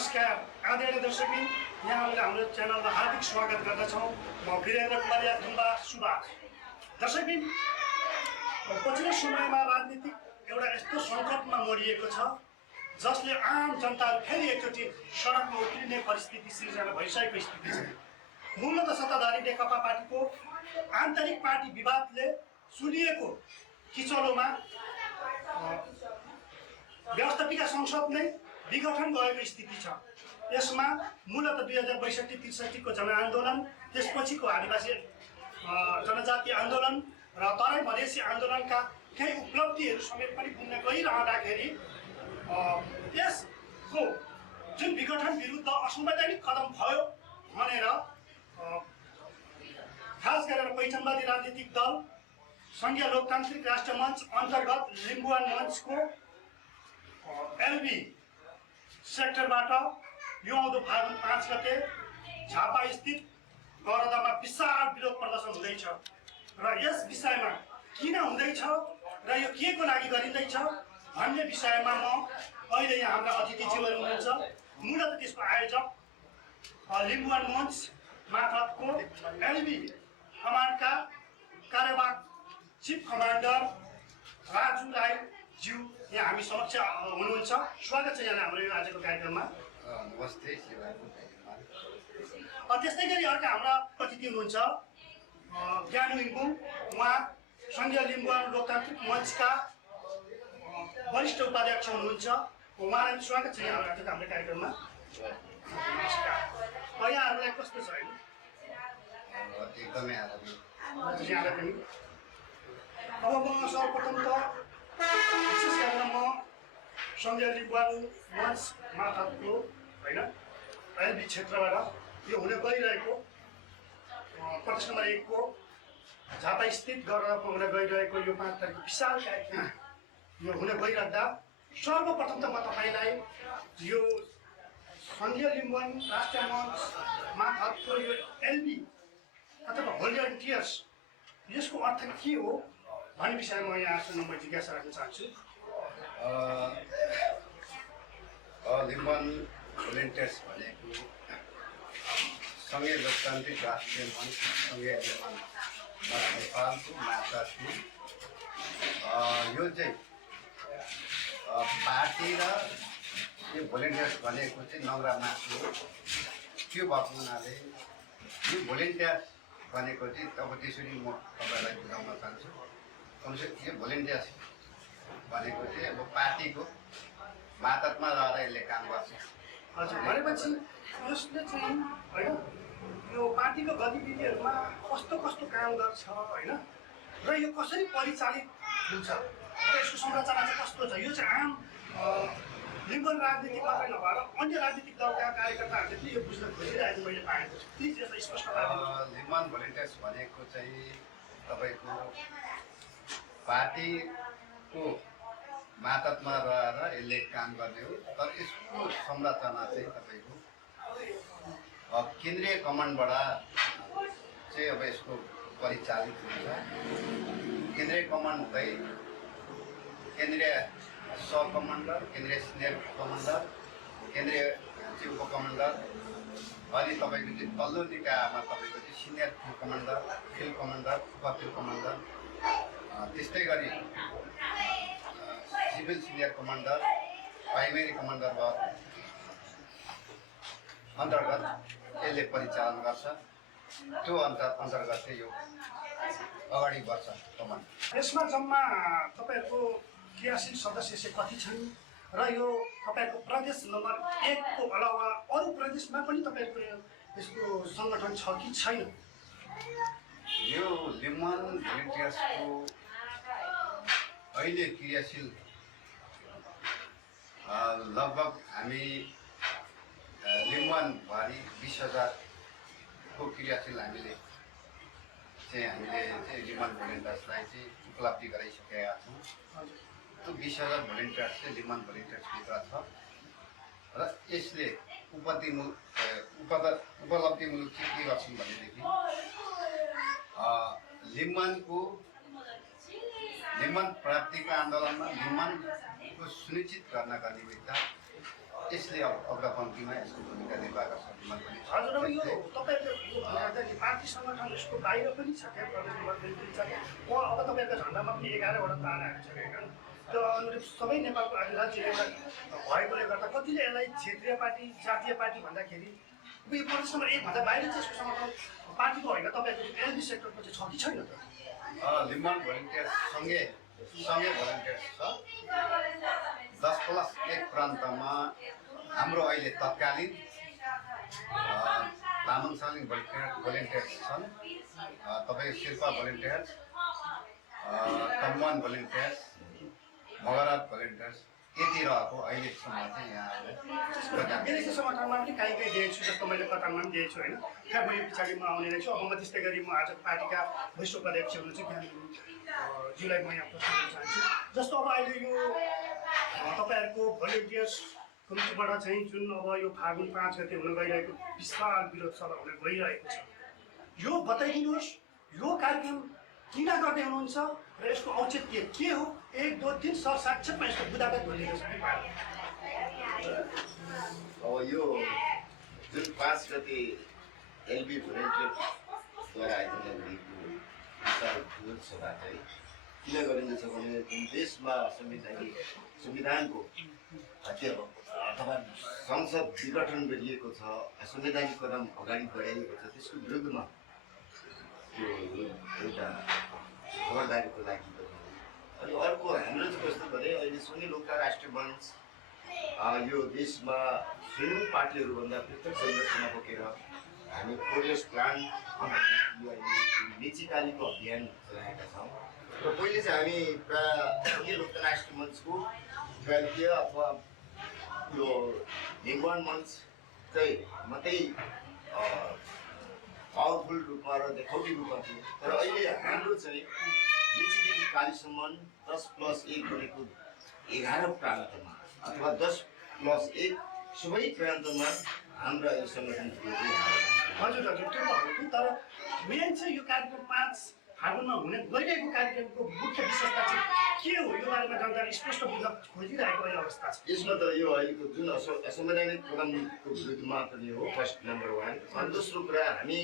नमस्कार आदरणीय दर्शकबिन, यहाँहरूले हाम्रो च्यानलमा हार्दिक स्वागत गर्दछौँ। म वीरेन्द्र कुमार याथुम्बा सुभाष। दर्शकबिन, पछिल्लो समयमा राजनीतिक एउटा यस्तो सङ्कटमा मोडिएको छ जसले आम जनताहरू फेरि एकचोटि सडकमा उत्रिने परिस्थिति सिर्जना भइसकेको स्थिति छ। मूलतः सत्ताधारी नेकपा पार्टीको आन्तरिक पार्टी विवादले सुलिएको किचलोमा व्यवस्थापिका संसद नै विघटन गएको स्थिति छ। यसमा मूलतः 2062-63 को जनआन्दोलन, त्यसपछिको आदिवासी जनजाति आन्दोलन र तराई मधेसी आन्दोलनका केही उपलब्धिहरू समेत पनि पुग्न गइरहँदाखेरि यसको जुन विघटन विरुद्ध असंवैधानिक कदम भयो भनेर खास गरेर पहिचानवादी राजनीतिक दल संघीय लोकतान्त्रिक राष्ट्र मञ्च अन्तर्गत लिम्बुवान मञ्चको एलबी सेक्टरबाट यो आउँदो फागुन 5 गते झापा स्थित गौरदामा विशाल विरोध प्रदर्शन हुँदैछ र यस विषयमा किन हुँदैछ र यो के को लागि गरिँदैछ भन्ने विषयमा म अहिले यहाँ हाम्रा अतिथिज्यूहरू हुनुहुन्छ। मूलतः त्यसको आयोजक लिम्बुवान मञ्च मार्फतको एलबी कमान्डका कार्यवाहक चिफ कमान्डर राजु राई ज्यू यहाँ हामी समक्ष हुनुहुन्छ। स्वागत छ यहाँलाई हाम्रो यो आजको कार्यक्रममा। नमस्ते। त्यस्तै गरी अर्का हाम्रा अतिथि हुनुहुन्छ ज्ञानु इङ्बुङ, उहाँ संघीय लिम्बुवान लोकतान्त्रिक मञ्चका वरिष्ठ उपाध्यक्ष हुनुहुन्छ। उहाँलाई स्वागत छ यहाँ आजको हाम्रो कार्यक्रममा। नमस्कार। यहाँहरूलाई कस्तो छ अहिले? एकदमै यहाँलाई पनि। अब म सर्वप्रथम त विशेष गरेर म संघीय लिम्बुवान मञ्च मार्फतको होइन एलबी क्षेत्रबाट यो हुन गइरहेको प्रदेश नम्बर 1 को झापा स्थित गौरदामा हुन गइरहेको यो 5 तारिकको विशाल कार्यक्रम यो हुन गइरहँदा सर्वप्रथम त म तपाईँलाई यो संघीय लिम्बुवान राष्ट्रिय मञ्च मार्फतको यो एलबी अथवा भोलिन्टियर्स यसको अर्थ के हो भन्ने विषयमा म यहाँसँग म जिज्ञासा राख्न चाहन्छु। लिम्बुवान भोलिन्टियर्स भनेको संघीय लोकतान्त्रिक राष्ट्रिय मञ्च संघीय लिम्बुवान नेपालको माछा छु। यो चाहिँ पार्टी र यो भोलिन्टियर्स भनेको चाहिँ नौरा मासु हो। त्यो भएको हुनाले यो भोलिन्टियर्स भनेको चाहिँ अब त्यसरी म तपाईँलाई बुझाउन चाहन्छु। यो भोलिन्टियर्स भनेको चाहिँ अब पार्टीको मातहतमा रहेर यसले काम गर्छ। हजुर, भनेपछि यसले चाहिँ होइन यो पार्टीको गतिविधिहरूमा कस्तो कस्तो काम गर्छ होइन र यो कसरी परिचालित हुन्छ र यसको संरचना चाहिँ कस्तो छ, यो चाहिँ आम लिम्बुवान राजनीतिक मात्रै नभएर अन्य राजनीतिक दलका कार्यकर्ताहरूले पनि यो बुझ्न खोजिरहेको मैले पाएको छु। प्लिज यसलाई स्पष्ट पारिदिनुहोस्। लिम्बुवान भोलिन्टियर्स भनेको चाहिँ तपाईँको पार्टीको मातहतमा रहेर यसले काम गर्ने हो। तर यसको संरचना चाहिँ तपाईँको केन्द्रीय कमान्डबाट चाहिँ अब यसको परिचालित हुन्छ। केन्द्रीय कमान्ड हुँदै केन्द्रीय सब कमान्डर, केन्द्रीय सिनियर कमान्डर, केन्द्रीय चिफ कमान्डर, अनि तपाईँको चाहिँ तल्लो निकायमा तपाईँको चाहिँ सिनियर कमान्डर, फिल्ड कमान्डर, उपफिल्ड कमान्डर, त्यस्तै गरी civil senior commander, primary commander अन्तर्गत यसले परिचालन गर्छ। त्यो अन्तर्गत चाहिँ यो अगाडि बढ्छ कमान्ड। यसमा जम्मा तपाईँहरूको क्रियाशील सदस्य चाहिँ कति छन् र यो तपाईँको प्रदेश नम्बर 1 को अलावा अरू प्रदेशमा पनि तपाईँको यसको सङ्गठन छ कि छैन? यो लिम्बुवान भोलिन्टियर्सको अहिले क्रियाशील लगभग हामी लिम्बुवानभरि 20,000 को क्रियाशील हामीले लिम्बुवान भोलिन्टियर्सलाई चाहिँ उपलब्धि गराइसकेका छौँ। त्यो 20,000 भोलिन्टियर्स चाहिँ लिम्बुवान भोलिन्टियर्सभित्र छ र यसले उपलब्धिमूलक चाहिँ के गर्छन् भनेदेखि लिम्बुवान प्राप्तिको आन्दोलनमा लिम्बुवानको सुनिश्चित गर्नका निमित्त यसले अग्रपन्थीमा यसको भूमिका निर्वाह गर्छ मन पनि छ। हजुर अब यो तपाईँहरूको यो भन्दा नि पार्टी सङ्गठन यसको बाहिर पनि छ क्या, प्रदेश नम्बर 2 पनि छ क्या। अब तपाईँहरूको झन्डामा पनि 11वटा ताराहरू छ क्या। त्यो अनुरूप सबै नेपालको अधिराज्य एउटा भएकोले गर्दा कतिले यसलाई क्षेत्रीय पार्टी जातीय पार्टी भन्दाखेरि अब यो प्रदेश नम्बर 1 भन्दा बाहिर चाहिँ यसको सङ्गठन पार्टीको होइन, तपाईँहरूको एलबी सेक्टरको चाहिँ छ कि छैन त? लिम्बुवान भोलिन्टियर्स सँगै भोलिन्टियर्स छ। 10+1 प्रान्तमा हाम्रो अहिले तत्कालीन तामाङ सालिङ भोलिन्टियर्स छन्, तपाईँको Sherpa volunteers, Tamuwan volunteers, मगरात volunteers यति रहेको अहिलेसम्म चाहिँ यहाँ एलएसी सङ्गठनमा पनि काहीँ दिएको छु, जस्तो मैले कतारमा पनि दिएको छु होइन। खै मैले पछाडि म आउने रहेछु। अब म त्यस्तै गरी म आज पार्टीका वरिष्ठ उपाध्यक्ष हुनु चाहिँ ज्यूलाई म यहाँ प्रश्न गर्न चाहन्छु। जस्तो अब अहिले यो तपाईँहरूको भोलिन्टियर्स कमिटीबाट चाहिँ जुन अब यो फागुन 5 गते हुन गइरहेको विशाल विरोध सभा हुन गइरहेको छ, यो बताइदिनुहोस्, यो कार्यक्रम किन गर्दै हुनुहुन्छ र यसको औचित्य के हो? 1, 2, 3 साक्षात्मा यसको बुदागत भनिदिनुहोस्। अब यो जुन 5 गते एलबी भोलिन्टियर्सद्वारा आयोजना गरिएको विशाल विरोध सभा चाहिँ किन गरिँदैछ भने जुन देशमा संविधानको अथवा संसद विघटन गरिएको छ, संवैधानिक कदम अगाडि बढाइएको छ, त्यसको विरुद्धमा त्यो एउटा खबरदारीको लागि गर्नु। अनि अर्को हाम्रो चाहिँ कस्तो भने अहिले संघीय लोकता राष्ट्रिय मञ्च यो देशमा स्वयं पार्टीहरूभन्दा पृथक संरचना बोकेर हामी प्रोग्रेस प्लान मेचीकालीको अभियान चलाएका छौँ। र पहिले चाहिँ हामी प्रायः संघीय लोकता राष्ट्रिय मञ्चको प्रान्तीय अथवा यो लिम्बुवान मञ्च चाहिँ मात्रै पावरफुल रूपमा र देखाउटी रूपमा थियो। तर अहिले हाम्रो चाहिँ मेचीदेखि कालीसम्म 10+1 भनेको 11 प्रान्तमा अथवा 10+1 सबै प्रान्तमा हाम्रा यो सङ्गठन हजुर हजुर त्यो त हो, तर मेन चाहिँ यो कार्यक्रम 5 फागुनमा हुने गइरहेको कार्यक्रमको मुख्य विशेषता चाहिँ के हो? यो बारेमा जानकारी स्पष्ट बुझ्न खोजिरहेको अहिले अवस्था छ। यसमा त यो अहिलेको जुन असंवैधानिक कदमको विरुद्धमा पनि हो फर्स्ट नम्बर 1। अनि दोस्रो कुरा हामी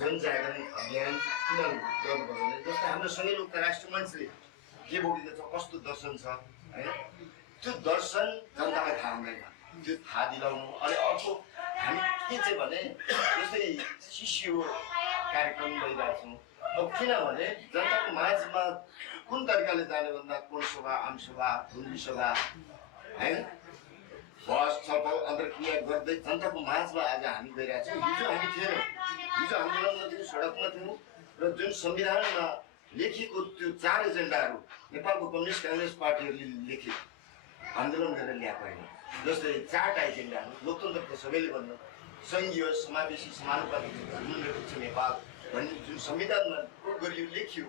जनजागरण अभियान किन गर्नुपर्छ भने जस्तै हाम्रो संघीय लोकता राष्ट्रिय मञ्चले के बोकेको छ, कस्तो दर्शन छ होइन, त्यो दर्शन जनतालाई थाहा हुँदैन, त्यो थाहा दिलाउनु। अनि अर्को हामी के चाहिँ भने जस्तै सिसिओ कार्यक्रम गरिरहेको छौँ। अब किनभने जनताको माझमा कुन तरिकाले जाने भन्दा कोण सभा, आमसभा, धुन्दी सभा होइन, बहस छलफल अन्तर्क्रिया गर्दै जनताको माझमा आज हामी गइरहेको छौँ। हिजो हामी थिएनौँ, हिजो आन्दोलनमा थियौँ, सडकमा थियौँ र जुन संविधानमा लेखिएको त्यो 4 एजेन्डाहरू नेपालको कम्युनिस्ट काङ्ग्रेस पार्टीहरूले लेखे आन्दोलन गरेर ल्याएको होइन। जस्तै 4टा एजेन्डाहरू लोकतन्त्र सबैले भन्नु, सङ्घीय समावेशी समानुपातिक मूल्यनिरपेक्ष नेपाल भन्ने जुन संविधानमा प्रयोग गरियो लेखियो,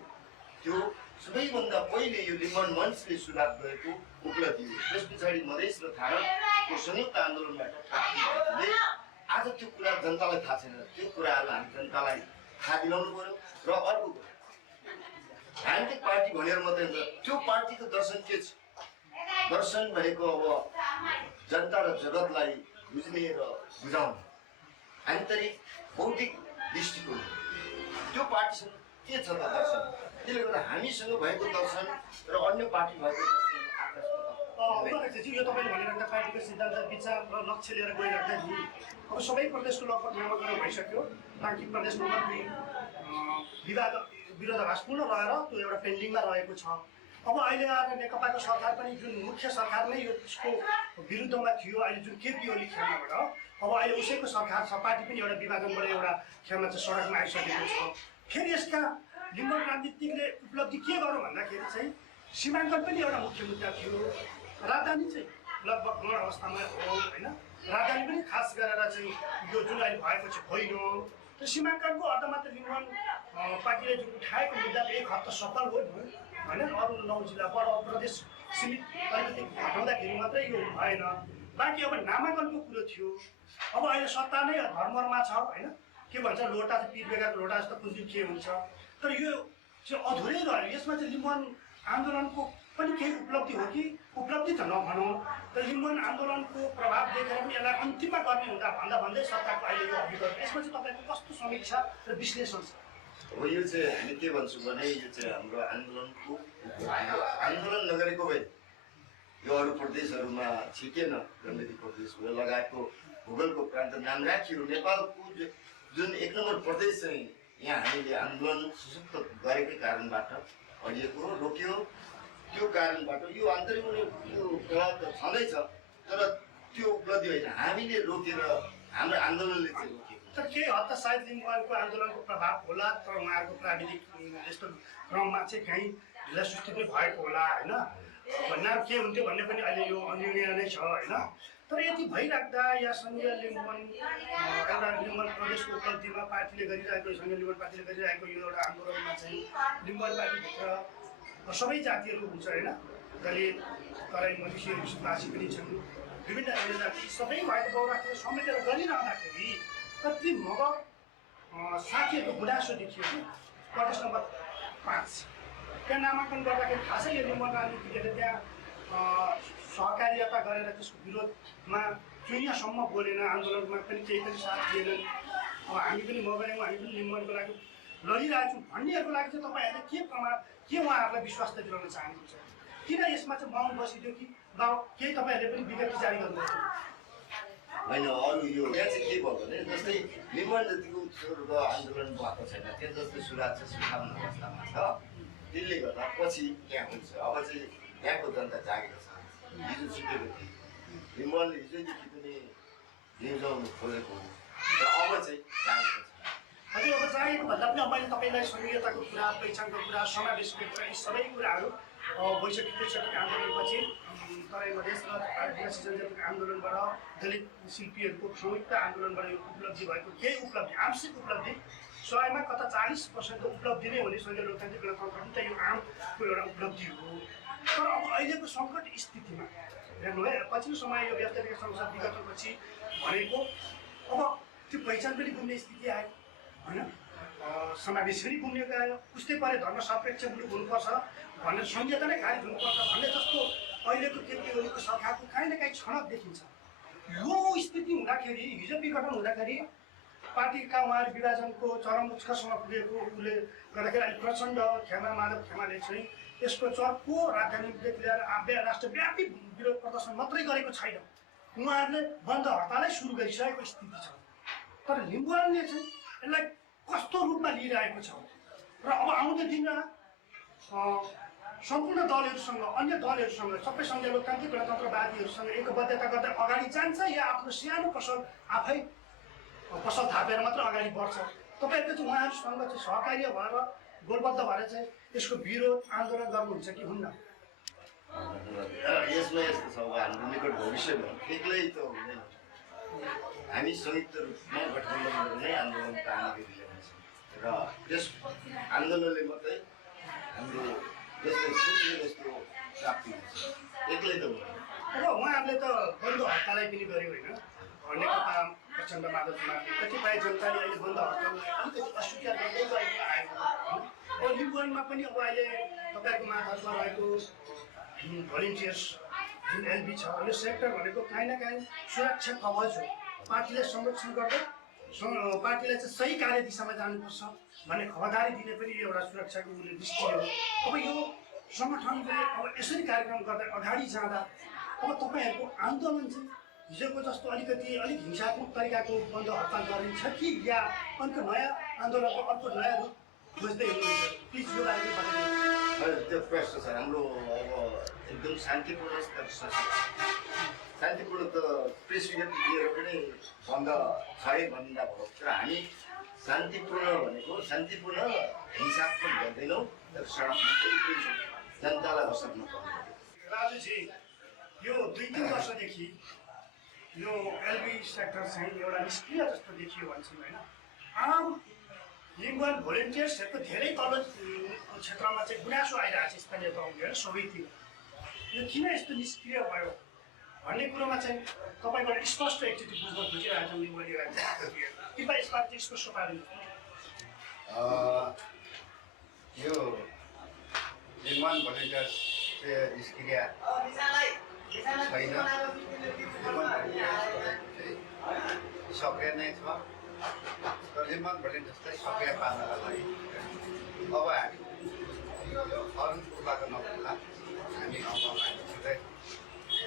त्यो सबैभन्दा पहिले यो लिम्बुवान मञ्चले सुरुवात गरेको उपलब्धि हो। त्यस पछाडि मधेस र थारकको संयुक्त आन्दोलनबाट प्राप्ति भएकोले आज त्यो कुरा जनतालाई थाहा छैन। त्यो कुराहरूलाई हामी जनतालाई थाहा दिलाउनु पर्यो। र अर्को कुरा राजनीतिक पार्टी भनेर मात्रै हुन्छ, त्यो पार्टीको दर्शन के छ? दर्शन भनेको अब जनता र जगतलाई बुझ्ने र बुझाउने आन्तरिक बौद्धिक दृष्टिकोण, त्यो पार्टीसँग के छ त दर्शन? त्यसले गर्दा हामीसँग भएको दर्शन र अन्य पार्टी भएको दर्शन उपाध्यक्षजी, यो तपाईँले भनिराख्दा पार्टीको सिद्धान्त विचार र लक्ष्य लिएर गइराख्दाखेरि अब सबै प्रदेशको लगभग नामाकरण भइसक्यो। बाँकी प्रदेश नम्बर 2 विरोधाभासपूर्ण रहेर त्यो एउटा पेन्डिङमा रहेको छ। अब अहिले आएर नेकपाको सरकार पनि जुन मुख्य सरकार नै यसको विरुद्धमा थियो, अहिले जुन केपी ओली खेमाबाट अब अहिले उसैको सरकार छ, पार्टी पनि एउटा विभाजनबाट एउटा खेमा चाहिँ सडकमा आइसकेको छ। फेरि यसका लिम्बुवान राजनीतिकले उपलब्धि के गर्यो भन्दाखेरि चाहिँ सीमाङ्कन पनि एउटा मुख्य मुद्दा थियो। राजधानी चाहिँ लगभग गौण अवस्थामा हो होइन, राजधानी पनि खास गरेर चाहिँ यो जुन अहिले भएको चाहिँ होइन। त्यो सीमाङ्कनको अर्थ मात्र लिम्बुवान पार्टीले जुन उठाएको मुद्दा 1 हप्ता सफल हो होइन, अरू 9 जिल्लाबाट प्रदेश सीमित अलिकति घटाउँदाखेरि मात्रै यो भएन। बाँकी अब नामाङ्कनको कुरो थियो। अब अहिले सत्ता नै धर्ममा छ होइन, के भन्छ लोटा चाहिँ पिट बेगाको लोटा जस्तो कुन दिन के हुन्छ, तर यो चाहिँ अधुरै रह्यो। यसमा चाहिँ लिम्बुवान आन्दोलनको पनि केही उपलब्धि हो कि उपलब्धि त नभनौँ तर लिम्बुवान आन्दोलनको प्रभाव देखेर पनि यसलाई अन्तिममा गर्ने हुँदा भन्दै सरकारको अहिलेको अभिगत यसमा चाहिँ तपाईँको कस्तो समीक्षा र विश्लेषण छ? अब यो चाहिँ हामी के भन्छौँ भने यो चाहिँ हाम्रो आन्दोलनको आन्दोलन नगरेको भए यो अरू प्रदेशहरूमा छिकेन, गण्डकी प्रदेश भयो लगायतको भूगोलको प्रान्त नाम राखियो। नेपालको जुन 1 नम्बर प्रदेश चाहिँ यहाँ हामीले आन्दोलन सशक्त गरेकै कारणबाट अडिएको रोक्यो। त्यो कारणबाट यो आन्तरिक यो प्रभाव त छँदैछ तर त्यो उपलब्धि होइन, हामीले रोकेर हाम्रो आन्दोलनले चाहिँ रोकेको। तर केही हद त सायद लिम्बुवानको आन्दोलनको प्रभाव होला तर उहाँहरूको प्राविधिक यस्तो क्रममा चाहिँ कहीँ ढिला सुस्ती पनि भएको होला होइन भन्ने के हुन्थ्यो भन्ने पनि अहिले यो अनिर्णय नै छ होइन। तर यति भइराख्दा या सङ्घीय लिम्बुवान एउटा लिम्बुवान प्रदेशको उपलब्धिमा पार्टीले गरिरहेको सङ्घीय लिम्बुवान पार्टीले गरिरहेको यो एउटा आन्दोलनमा चाहिँ लिम्बुवान पार्टीभित्र सबै जातिहरू हुन्छ होइन, दलित तराई मधेसी सुब्बासी पनि छन्, विभिन्न जनजाति सबै भएको बहुराष्ट्रिय समेटेर गरिरहँदाखेरि कति मगर साथीहरूको गुनासो देखियो कि प्रदेश नम्बर 5 त्यहाँ नामाङ्कन गर्दाखेरि खासै यो लिम्बुवान राजनीतिले त्यहाँ सहकार्यता गरेर त्यसको विरोधमा चुनियासम्म बोलेन, आन्दोलनमा पनि केही पनि साथ दिएनन्। हामी पनि मगरौँ, हामी पनि लिम्बुवानको लागि लडिरहेको छौँ भन्नेहरूको लागि चाहिँ तपाईँहरूले के उहाँहरूलाई विश्वास त दिलाउन चाहनुहुन्छ? किन यसमा चाहिँ मौन बसिदियो कि केही तपाईँहरूले पनि विज्ञप्ति जारी गर्नुभयो? होइन, अरू यो यहाँ चाहिँ के भयो भने जस्तै लिम्बुवान जतिको उत्सवको आन्दोलन भएको छैन, त्यहाँ जस्तै सुरक्षा सुखाउन अवस्थामा छ। त्यसले गर्दा पछि त्यहाँ हुन्छ। अब चाहिँ यहाँको जनता जागेको छ। हिजो छुटेको थियो, लिम्बुवानले हिजोदेखि पनि लिउजाउनु खोजेको हो र अब चाहिँ जागेको छ। हजुर, अब जागेको भन्दा पनि मैले तपाईँलाई संघीयताको कुरा, पहिचानको कुरा, समावेशको कुरा यी सबै कुराहरू भइसकेको आन्दोलनपछि तराई मधेस र आदिवासी जनजातिको आन्दोलनबाट दलित शिल्पीहरूको संयुक्त आन्दोलनबाट यो उपलब्धि भएको केही उपलब्धि आंशिक उपलब्धि 100मा कता 40% उपलब्धि नै हुने सङ्घीय लोकतान्त्रिक गणतन्त्र पनि त यो आमको एउटा उपलब्धि हो। तर अब अहिलेको सङ्कट स्थितिमा हेर्नु है, पछिल्लो समय यो व्यवस्थापिका संसद विघटनपछि भनेको अब त्यो पहिचान पनि गुम्ने स्थिति आयो होइन, समावेश पनि गुम्ने गयो। उस्तै परे धर्मसापेक्ष मुलुक हुनुपर्छ भनेर संहिता नै खारिज हुनुपर्छ भन्ने जस्तो अहिलेको केन्द्रीय सरकारको काहीँ न काहीँ छनक देखिन्छ। यो स्थिति हुँदाखेरि हिजो विघटन हुँदाखेरि पार्टीका उहाँहरू विभाजनको चरम उत्कर्षमा पुगेको उसले गर्दाखेरि अहिले प्रचण्ड माधव खेमाले चाहिँ यसको चर्को राजधानीदेखि लिएर राष्ट्रव्यापी विरोध प्रदर्शन मात्रै गरेको छैन, उहाँहरूले बन्द हडतालै सुरु गरिसकेको स्थिति छ। तर लिम्बुवानले चाहिँ यसलाई कस्तो रूपमा लिइरहेको छ र अब आउँदो दिनमा सम्पूर्ण दलहरूसँग, अन्य दलहरूसँग, सबै सङ्घीय लोकतान्त्रिक गणतन्त्रवादीहरूसँग एकबद्धता गर्दै अगाडि जान्छ या आफ्नो सानो पसल आफै पसल थापेर मात्र अगाडि बढ्छ? तपाईँहरूको चाहिँ उहाँहरूसँग चाहिँ सहकार्य भएर गोलबद्ध भएर चाहिँ यसको विरोध आन्दोलन गर्नुहुन्छ कि हुन्न? यसमा यस्तो छ, हाम्रो निकट भविष्यमा एक्लै त हुँदैन, हामी संयुक्त रूपमा गठबन्धन गर्ने आन्दोलनको आमादेखि ल्याउँछ र त्यस आन्दोलनले मात्रै हाम्रो देशलाई सुन्ने जस्तो प्राप्ति हुन्छ, एक्लै त हुँदैन। अब उहाँहरूले त बन्द हडतालै पनि गर्यो होइन, नेकपा प्रचण्ड माधव कुमारले कतिपय जनताले अहिले बन्द हडताललाई अलिकति अस्वीकार गर्दै गएको आएको होइन। अब लिम्बुवानमा पनि अब अहिले तपाईँहरूको मातहतमा रहेको भलिन्टियर्स जुन एलबी छ यो सेक्टर भनेको काहीँ न काहीँ सुरक्षा कवच हो, पार्टीलाई संरक्षण गर्दै पार्टीलाई चाहिँ सही कार्य दिशामा जानुपर्छ भन्ने खबरदारी दिने पनि एउटा सुरक्षाको दृष्टि हो। अब यो सङ्गठनले अब यसरी कार्यक्रम गर्दै अगाडि जाँदा अब तपाईँहरूको आन्दोलन चाहिँ हिजोको जस्तो अलिक हिंसात्मक तरिकाको बन्द हडताल गरिन्छ कि या अर्को नयाँ आन्दोलनको अर्को नयाँ रूप खोज्दै हुनुहुन्छ? प्लिज यो बारेमा बताइदिनु। त्यो प्रश्न छ हाम्रो। अब एकदम शान्तिपूर्ण शान्तिपूर्ण त प्रेस विज्ञप्ति दिएर पनि बन्द छ भन्दा भयो, तर हामी शान्तिपूर्ण भनेको शान्तिपूर्ण हिंसात्मक गर्दैनौँ, जनतालाई असर नपर्ने। राजुजी, यो 2-3 वर्षदेखि यो एलबी सेक्टर चाहिँ एउटा निष्क्रिय जस्तो देखियो भन्छौँ होइन। आम लिम्बुवान भोलिन्टियर्सहरूको धेरै तल क्षेत्रमा चाहिँ गुनासो आइरहेको छ स्थानीय तहमा सबैतिर। यो किन यस्तो निष्क्रिय भयो भन्ने कुरोमा चाहिँ तपाईँबाट स्पष्ट एकचोटि बुझ्न खोजिरहेको छ लिम्बुवान राजनीति। कृपया यसबाट चाहिँ स्पष्ट पारिदिनु। यो लिम्बुवान भोलिन्टियर्स चाहिँ निष्क्रिय छैन, सक्रिय नै छ र लिम्बन भोलिन्ट जस्तै सक्रिय पार्नका लागि अब हामी अरू कुराको नभन्दा हामी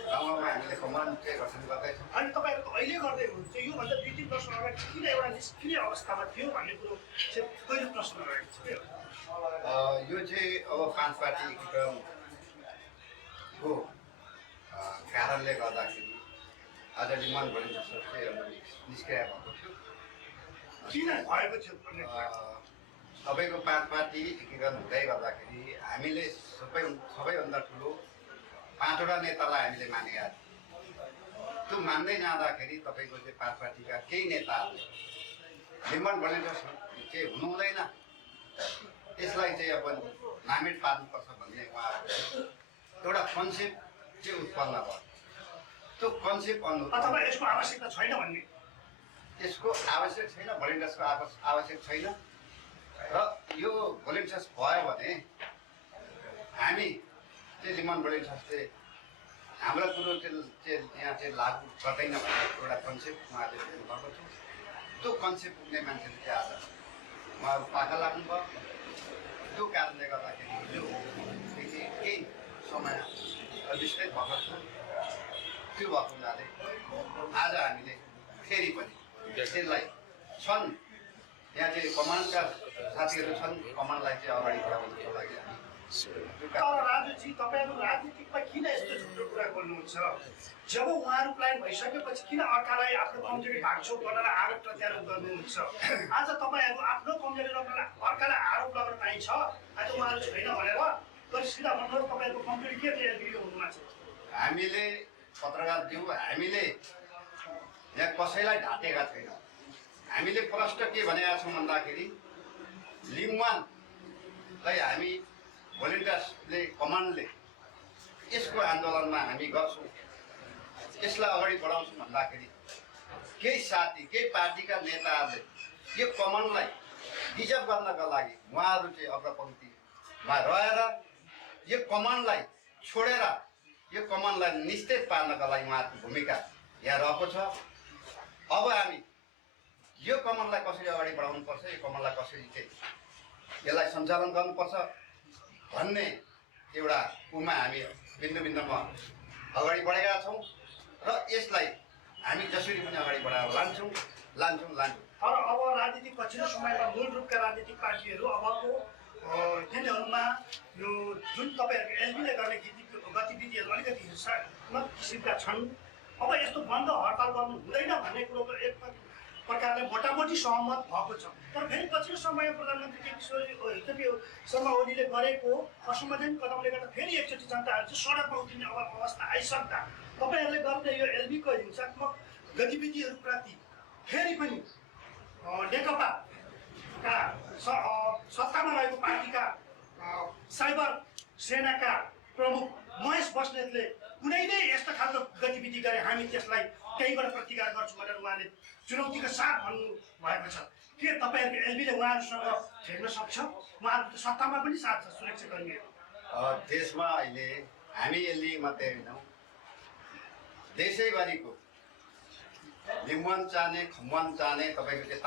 गाउँमा हामीले कमान्ड चाहिँ गठन गर्दैछौँ। अनि तपाईँहरूको अहिले गर्दै हुनुहुन्छ योभन्दा 2-3 वर्ष अगाडि किन एउटा निष्क्रिय अवस्थामा थियो भन्ने कुरो चाहिँ पहिलो प्रश्न रहेको छ। यो चाहिँ अब 5 पार्टी एकीकरणको कारणले गर्दाखेरि आज लिम्बन भोलिन्ट चाहिँ निष्क्रिय भएको थियो। किन भएको थियो भन्ने तपाईँको 5 पार्टी एकीकरण हुँदै गर्दाखेरि हामीले सबैभन्दा ठुलो 5वटा नेतालाई हामीले मानेका थियौँ। त्यो मान्दै जाँदाखेरि तपाईँको चाहिँ 5 पार्टीका केही नेताहरूले लिम्बन भोलिन्ट चाहिँ हुनु हुँदैन, यसलाई चाहिँ अब नामित पार्नुपर्छ भन्ने उहाँहरूको एउटा कन्सेप्ट चाहिँ उत्पन्न भयो। त्यो कन्सेप्ट अथवा यसको आवश्यकता छैन भन्ने, यसको आवश्यक छैन, भोलिन्टर्सको आवश्यक छैन र यो भोलिन्टर्स भयो भने हामी चाहिँ लिम्बन भोलिन्टर्सले हाम्रो कुरो चाहिँ यहाँ चाहिँ लागु गर्दैन भन्ने एउटा कन्सेप्ट उहाँले दिनुभएको छ। त्यो कन्सेप्ट पुग्ने मान्छेले चाहिँ आज उहाँहरू पाखा लाग्नुभयो। त्यो कारणले गर्दाखेरि हिजोदेखि केही समय विस्तृत भएको छ। त्यो भएको हुनाले आज हामीले फेरि पनि त्यसलाई छन्, यहाँ चाहिँ कमान्डका साथीहरू छन्, कमान्डलाई चाहिँ अगाडि बढाउनको लागि तर राजुजी तपाईँहरू राजनीतिकमा किन यस्तो ठुलो कुरा गर्नुहुन्छ? जब उहाँहरू प्लान भइसकेपछि किन अर्कालाई आफ्नो कमजोरी भागछोड गरेर आरोप प्रत्यारोप गर्नुहुन्छ? आज तपाईँहरू आफ्नो कमजोरी अर्कालाई आरोप लगाउन पाइन्छ, आज उहाँहरू छैन भनेर तर सिधा भन्नुहोस् तपाईँहरूको कमजोरी के थियो हुनुमा छ? हामीले पत्रकारज्यू हामीले यहाँ कसैलाई ढाँटेका छैनौँ। हामीले प्रष्ट के भनेका छौँ भन्दाखेरि लिम्बनलाई हामी भोलिन्टर्सले कमान्डले यसको आन्दोलनमा हामी गर्छौँ, यसलाई अगाडि बढाउँछौँ भन्दाखेरि केही साथी केही पार्टीका नेताहरूले यो कमान्डलाई डिजर्भ गर्नका लागि उहाँहरू चाहिँ अग्रपङ्क्तिमा रहेर यो कमान्डलाई छोडेर यो कमान्डलाई निस्तेज पार्नका लागि उहाँहरूको भूमिका यहाँ रहेको छ। अब हामी यो कमान्डलाई कसरी अगाडि बढाउनुपर्छ, यो कमान्डलाई कसरी चाहिँ यसलाई सञ्चालन गर्नुपर्छ भन्ने एउटा उमा हामी बिन्दुमा अगाडि बढेका छौँ र यसलाई हामी जसरी पनि अगाडि बढाएर लान्छौँ। तर अब राजनीतिक पछिल्लो समयमा मूल रूपका राजनीतिक पार्टीहरू अबको तिनीहरूमा यो जुन तपाईँहरूको एलबीले गर्ने गतिविधिहरू अलिकति हिंसात्मक किसिमका छन्। अब यस्तो बन्द हडताल गर्नु हुँदैन भन्ने कुरोको एक प्रकारले मोटामोटी सहमत भएको छ। तर फेरि पछिल्लो समय प्रधानमन्त्री केपी शर्मा ओलीले गरेको असंवैधानिक कदमले गर्दा फेरि एकचोटि जनताहरू चाहिँ सडकमा उत्रिने अवस्था आइसक्दा तपाईँहरूले गर्ने यो एलबीको हिंसात्मक गतिविधिहरूप्रति फेरि पनि नेकपाका सत्तामा रहेको पार्टीका साइबर सेनाका प्रमुख महेश बस्नेतले कुनै नै यस्तो खालको गतिविधि गरे हामी त्यसलाई त्यहीबाट प्रतिकार गर्छौँ भनेर उहाँले चुनौतीको साथ भन्नु भएको छ। के तपाईँहरूको एलबीले उहाँहरूसँग हेर्न सक्छ? उहाँहरूको सत्तामा पनि साथ छ सुरक्षाकर्मी देशमा अहिले हामी एलबी मात्रै होइनौँ, देशैभरिको लिम्बुवान चाहने, खम्बुवान चाहने, तपाईँको चाहिँ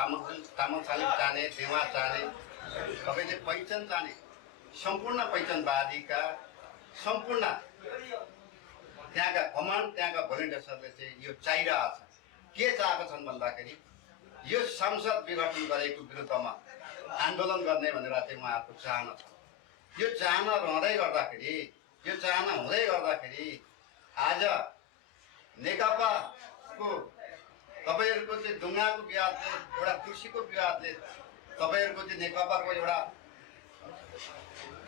तामाङ चाहने, देवा चाहने, तपाईँ चाहिँ पहिचान चाहने सम्पूर्ण पहिचानवादीका सम्पूर्ण त्यहाँका कमान्ड त्यहाँका भोलिन्टियर्सहरूले चाहिँ यो चाहिरहेको छ। के चाहेका छन् भन्दाखेरि यो संसद विघटन गरेको विरुद्धमा आन्दोलन गर्ने भनेर चाहिँ उहाँहरूको चाहना छ। यो चाहना हुँदै गर्दाखेरि आज नेकपाको तपाईँहरूको चाहिँ ढुङ्गाको विवादले, एउटा कुर्सीको विवादले, तपाईँहरूको चाहिँ नेकपाको एउटा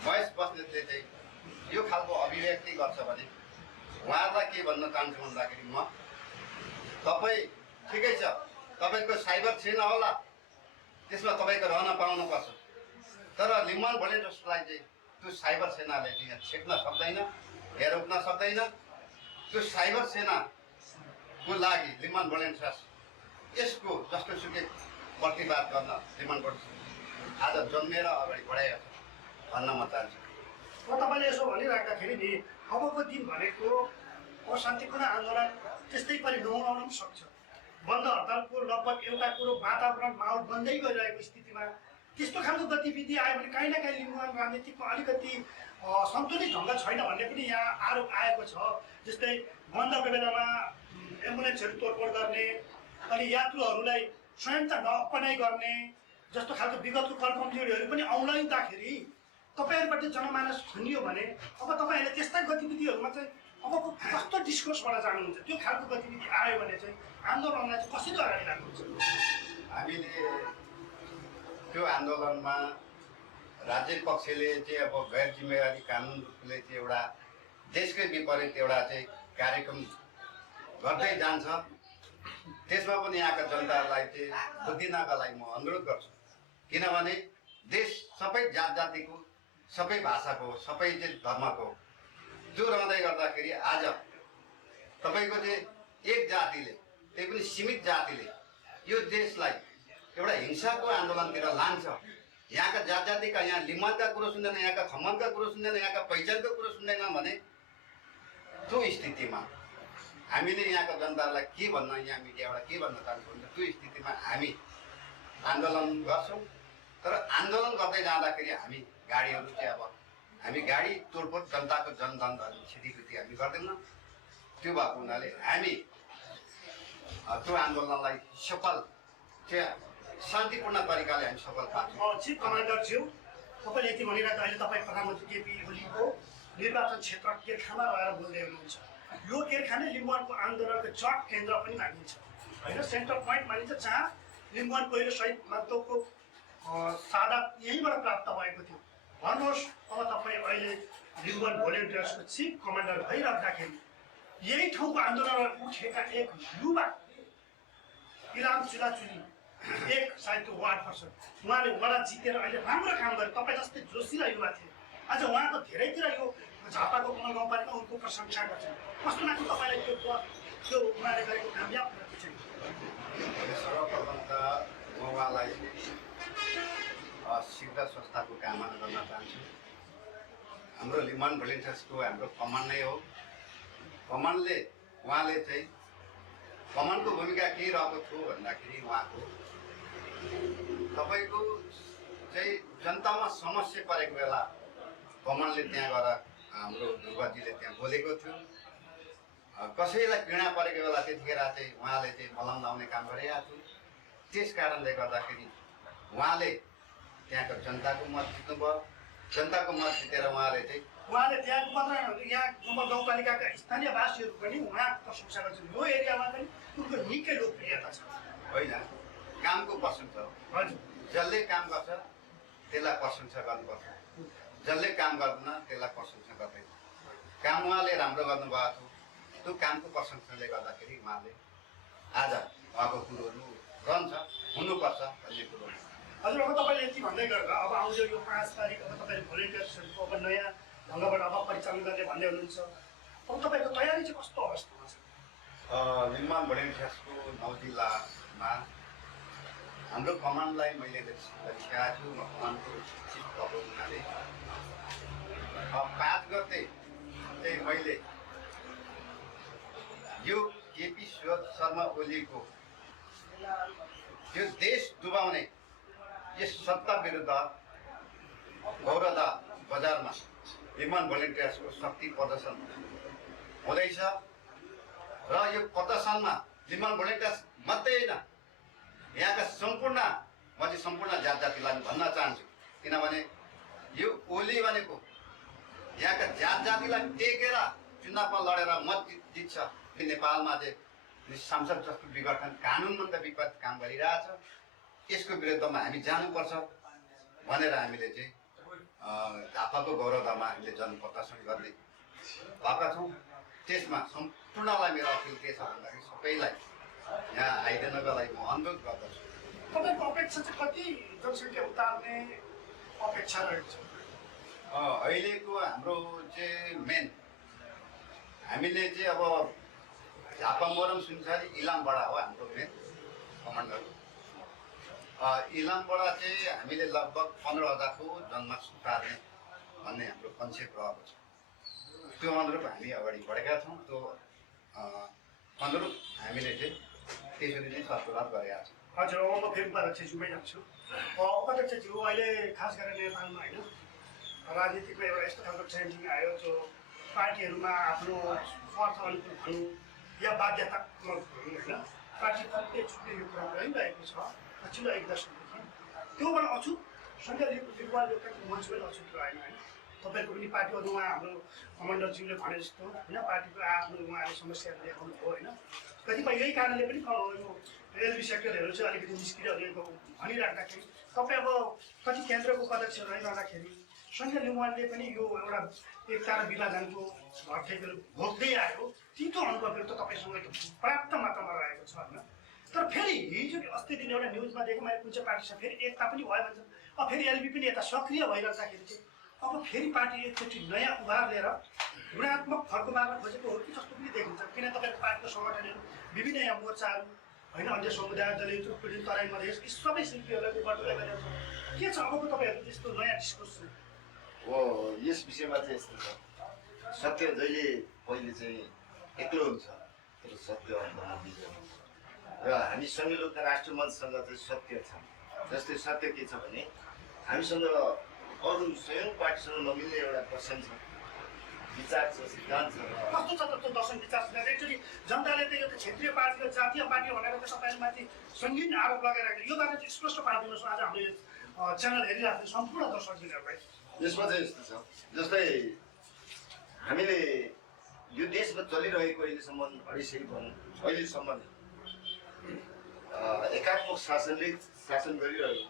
महेश बस्नेतले चाहिँ यो खालको अभिव्यक्ति गर्छ भने उहाँहरूलाई के भन्न चाहन्छु भन्दाखेरि म तपाईँ ठिकै छ, तपाईँको साइबर सेना होला, त्यसमा तपाईँको रहन पाउनुपर्छ, तर लिम्बुवान भोलिन्टियर्सलाई चाहिँ त्यो साइबर सेनाले चाहिँ यहाँ छेक्न सक्दैन, यहाँ रोक्न सक्दैन। त्यो साइबर सेनाको लागि लिम्बुवान भोलिन्टियर्स यसको जस्तो सुकै प्रतिवाद गर्न लिम्बुवान भोलिन्टियर्स आज जन्मेर अगाडि बढाएको छ भन्न म चाहन्छु। तपाईँले यसो भनिराख्दाखेरि नि अबको दिन भनेको अशान्तिपूर्ण आन्दोलन त्यस्तै पनि नहुन पनि सक्छ। बन्द हडतालको लगभग एउटा कुरो वातावरण माहौल बन्दै गइरहेको स्थितिमा त्यस्तो खालको गतिविधि आयो भने काहीँ न काहीँ लिम्बुवान राजनीतिकमा अलिकति सन्तुलित ढङ्ग छैन भन्ने पनि यहाँ आरोप आएको छ। जस्तै बन्दको बेलामा एम्बुलेन्सहरू तोडफोड गर्ने अनि यात्रुहरूलाई स्वयं त नअपनाइ गर्ने जस्तो खालको विगतको कलकमजोरीहरू पनि औँल्याउँदाखेरि तपाईँहरूबाट जनमानस खनियो भने अब तपाईँहरूले त्यस्ता गतिविधिहरूमा चाहिँ अब कस्तो डिस्कोर्सबाट जानुहुन्छ? त्यो खालको गतिविधि आयो भने चाहिँ आन्दोलनलाई चाहिँ कसरी अगाडि लानुहुन्छ? हामीले त्यो आन्दोलनमा राज्य पक्षले चाहिँ अब गैर जिम्मेवारी कानुन रूपले चाहिँ एउटा देशकै विपरीत एउटा चाहिँ कार्यक्रम गर्दै जान्छ। त्यसमा पनि यहाँका जनतालाई चाहिँ बुद्धि दिनका लागि म अनुरोध गर्छु। किनभने देश सबै जात जातिको, सबै भाषाको, सबै चाहिँ धर्मको त्यो रहँदै गर्दाखेरि आज तपाईँको चाहिँ एक जातिले, त्यही पनि सीमित जातिले यो देशलाई एउटा हिंसाको आन्दोलनतिर लान्छ। यहाँका जात जातिका, यहाँ लिम्बुवानका कुरो सुन्दैन, यहाँका खम्मनका कुरो सुन्दैन, यहाँका पहिचानको कुरो सुन्दैन भने त्यो स्थितिमा हामीले यहाँका जनतालाई के भन्न, यहाँ मिडियाबाट के भन्न चाहन्छौँ भने त्यो स्थितिमा हामी आन्दोलन गर्छौँ। तर आन्दोलन गर्दै जाँदाखेरि हामी गाडीहरू चाहिँ अब हामी गाडी तोडफोड जनताको जनधनहरू क्षतिपूर्ति हामी गर्दैनौँ। त्यो भएको हुनाले हामी त्यो आन्दोलनलाई सफल चाहिँ शान्तिपूर्ण तरिकाले हामी सफल पार्छौँ। चिफ कमान्डरज्यू, तपाईँले यति भनिरहेको अहिले तपाईँ प्रधानमन्त्री केपी ओलीको निर्वाचन क्षेत्र केरखामा रहेर बोल्दै हुनुहुन्छ। यो केरखा नै लिम्बुवानको आन्दोलनको जट केन्द्र पनि मानिन्छ होइन, सेन्टर पोइन्ट मानिन्छ, जहाँ लिम्बुवान पहिलो शहीद माधवको सादा यहीँबाट प्राप्त भएको थियो। भन्नुहोस्, अब तपाईँ अहिले लिम्बुवान भोलिन्टियर्सको चिफ कमान्डर भइराख्दाखेरि यही ठाउँको आन्दोलनमा उठेका एक युवा इलाम चुलाचुली एक सायद त्यो वार्ड पर्सन, उहाँले वडा जितेर अहिले राम्रो काम गरे। तपाईँ जस्तै जोसिला युवा थिए, आज उहाँको धेरैतिर यो झापाको कमल गाउँपालिका उनको प्रशंसा गर्छन्। कस्तो लाग्छ तपाईँलाई त्यो उहाँले गरेको कामयाब प्रति चाहिँ? सर्वप्रथम त म उहाँलाई शीघ्र संस्थाको कामना गर्न चाहन्छु। हाम्रो लिम्बुवान भोलिन्टियर्सको हाम्रो कमान नै हो। कमानले उहाँले चाहिँ कमानको भूमिका के रहेको थियो भन्दाखेरि उहाँको तपाईँको चाहिँ जनतामा समस्या परेको बेला कमानले त्यहाँ गएर हाम्रो ध्रुवजीले त्यहाँ बोलेको थियो। कसैलाई पीडा परेको बेला त्यतिखेर चाहिँ उहाँले चाहिँ मलम लाउने काम गरिरहेको थियो। त्यस कारणले गर्दाखेरि उहाँले त्यहाँको जनताको मत जित्नुभयो। जनताको मत जितेर उहाँले त्यहाँको मात्र यहाँ कमल गाउँपालिकाका स्थानीय वासीहरू पनि उहाँको प्रशंसा गर्छन्। यो एरियामा पनि उनको निकै लोकप्रियता छ होइन, कामको प्रशंसा हो। हजुर, जसले काम गर्छ त्यसलाई प्रशंसा गर्नुपर्छ, जसले काम गर्दैन त्यसलाई प्रशंसा गर्दैन। काम उहाँले राम्रो गर्नुभएको थियो, त्यो कामको प्रशंसाले गर्दाखेरि उहाँले आज उहाँको कुरोहरू रहन्छ, हुनुपर्छ भन्ने कुरो। हजुर, अब तपाईँले यति भन्दै गर्दा अब आउँदो यो 5 तारिक अब तपाईँले भोलिन्टियर्सहरूको अब नयाँ ढङ्गबाट अब परिचालन गर्ने भन्दै हुनुहुन्छ। अब तपाईँको तयारी चाहिँ कस्तो अवस्थामा छ? लिम्बुवान भोलिन्टियर्सको 9 जिल्लामा हाम्रो कमानलाई मैले सिकाएको छु। म कमानको चिफ भएको हुनाले 5 गते चाहिँ मैले यो केपी शर्मा ओलीको यो देश डुबाउने यस सत्ता विरुद्ध गौरदा बजारमा लिम्बुवान भोलिन्टियर्सको शक्ति प्रदर्शन हुँदैछ। र यो प्रदर्शनमा लिम्बुवान भोलिन्टियर्स मात्रै होइन, यहाँका सम्पूर्ण म चाहिँ सम्पूर्ण जात जातिलाई भन्न चाहन्छु। किनभने यो ओली भनेको यहाँका जात जातिलाई टेकेर चुनावमा लडेर मत जित्छ। नेपालमा चाहिँ सांसद जस्तो विघटन कानुनभन्दा विपरीत काम गरिरहेछ। यसको विरुद्धमा हामी जानुपर्छ भनेर हामीले चाहिँ झापाको गौरवधाममा हामीले जनप्रदर्शन गर्ने भएका छौँ। त्यसमा सम्पूर्णलाई मेरो अपिल के छ भन्दाखेरि सबैलाई यहाँ आइदिनको लागि म अनुरोध गर्दछु। तपाईँको अपेक्षा चाहिँ कति जनसङ्ख्या उतार्ने अपेक्षा रहेको छ? अहिलेको हाम्रो चाहिँ मेन हामीले चाहिँ अब झापा मोरङ सुनसरी इलामबाट हो हाम्रो मेन कमान्डर। इलामबाट चाहिँ हामीले लगभग 15,000 को जनमास उतार्ने भन्ने हाम्रो कन्सेप्ट रहेको छ। त्यो अनुरूप हामी अगाडि बढेका छौँ। त्यो अनुरूप हामीले चाहिँ त्यसरी नै सन्तुलन गरेका छौँ। हजुर, अब म फेरि उपाध्यक्षज्यूमै जान्छु। उपाध्यक्षज्यू, अहिले खास गरेर नेपालमा होइन राजनीतिकमा एउटा यस्तो खालको ट्रेन्डिङ आयो जो पार्टीहरूमा आफ्नो स्वार्थ अनुकूल भनौँ या बाध्यतात्मक भनौँ होइन, पार्टी छुट्टै छुट्टै यो कुरा रहिरहेको छ पछिल्लो 1 दशकदेखि। त्योबाट अछुत सङ्घीय निर्वाह लोकतान्त्रिक मञ्च पनि अछुत रहेन होइन। तपाईँको पनि पार्टी अरूमा हाम्रो कमान्डरज्यूले भने जस्तो होइन, पार्टीको आफ्नो उहाँले समस्याहरू देखाउनु भयो होइन। कतिपय यही कारणले पनि यो एलबी सेक्टरहरू चाहिँ अलिकति निस्किरहेको भनिराख्दाखेरि तपाईँ अब कति केन्द्रको उपाध्यक्ष रहिरहँदाखेरि सङ्घीय निर्माणले पनि यो एउटा एकता र विभाजनको भट्टेको भोग्दै आयो। तितो अनुभवहरू त तपाईँसँग पर्याप्त मात्रामा रहेको छ होइन। तर फेरि हिजो अस्ति दिन एउटा न्युजमा देखेँ मैले, कुन चाहिँ पार्टीसँग फेरि एकता पनि भयो भन्छ। अब फेरि एलबी पनि यता सक्रिय भइरहँदाखेरि चाहिँ अब फेरि पार्टी एकचोटि नयाँ उभार लिएर गुणात्मक फर्को मार्न खोजेको हो कि जस्तो पनि देखिन्छ। किन तपाईँको पार्टीको सङ्गठनहरू विभिन्न यहाँ मोर्चाहरू होइन, अन्य समुदाय दलित उत्पीडित तराई मधेस यी सबै शिल्पीहरूलाई बटुला गरेर के छ अबको तपाईँहरूको त्यस्तो नयाँ डिस्कोर्स? हो, यस विषयमा चाहिँ यस्तो छ, सत्य जहिले पहिले चाहिँ एक्लो हुन्छ तर सत्य अन्तमा विजय हुन्छ। र हामी संघीय लोकतान्त्रिक राष्ट्रिय मञ्चसँग चाहिँ सत्य छ। जस्तै सत्य के छ भने हामीसँग अरू स्वयं पार्टीसँग नमिल्ने एउटा दर्शन छ, विचार छ, सिद्धान्त छ। कस्तो छ त त्यो दर्शन विचार? एक्चुअली जनताले त यो त क्षेत्रीय पार्टी र जातीय पार्टी भनेर त तपाईँहरूमाथि सङ्गीन आरोप लगाइरहेको, यो बारे चाहिँ स्पष्ट पारिदिनुहोस् आज हामीले च्यानल हेरिरहेको सम्पूर्ण दर्शकहरूलाई। यसमा चाहिँ यस्तो छ, जस्तै हामीले यो देशमा चलिरहेको अहिलेसम्म 250 भनौँ, अहिलेसम्म एकात्मक शासनले शासन गरिरह्यो।